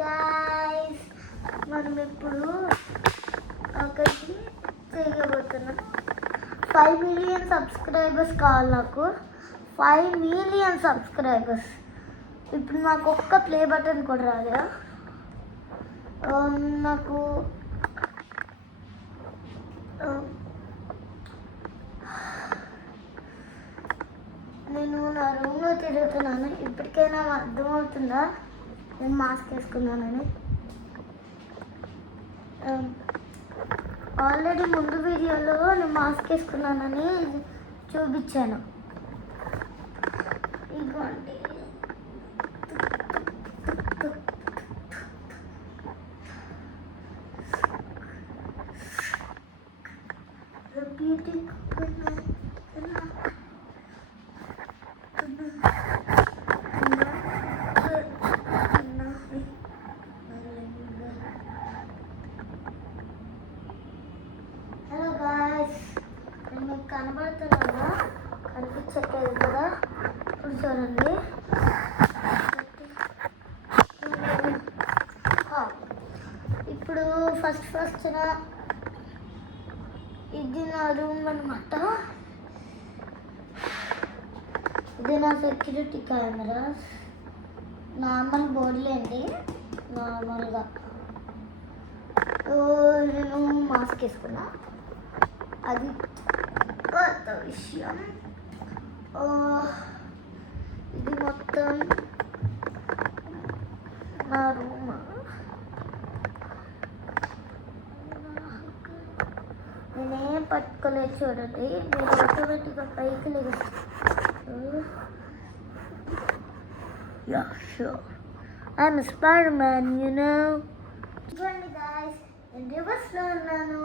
Guys, మనం ఇప్పుడు ఒకటి చేయబోతున్నాం. 5 మిలియన్ సబ్స్క్రైబర్స్ కావాలి నాకు. 5 మిలియన్ సబ్స్క్రైబర్స్. ఇప్పుడు నాకు ఒక్క ప్లే బటన్ కూడా రాలే. నాకు నేను నా రూమ్లో తిరుగుతున్నాను. ఇప్పటికైనా అర్థమవుతుందా నేను మాస్క్ వేసుకున్నానని? ఆల్రెడీ ముందు వీడియోలో నేను మాస్క్ వేసుకున్నానని చూపించాను. ఇదిగోండి, బ్యూటీ కనబడుతుందా? కనిపించట్లేదు కదా? ఇప్పుడు చూడండి. ఇప్పుడు ఫస్ట్ ఇది నా రూమ్ అనమాట. ఇది నా సెక్యూరిటీ కెమెరా. నార్మల్ బోర్డులేండి, నార్మల్గా. నేను మాస్క్ వేసుకున్నా, అది కొత్త విషయం. ఇది మొత్తం నా రూమ్. నేనేం పట్టుకోలేదు చూడండి, మీరు ఆటోమేటిక్గా పైకి లెగుస్తారు. Yeah, sure. I'm a Spider-Man, you know. ఇదిగోండి గాయ్స్, నేను రివర్స్లో ఉన్నాను.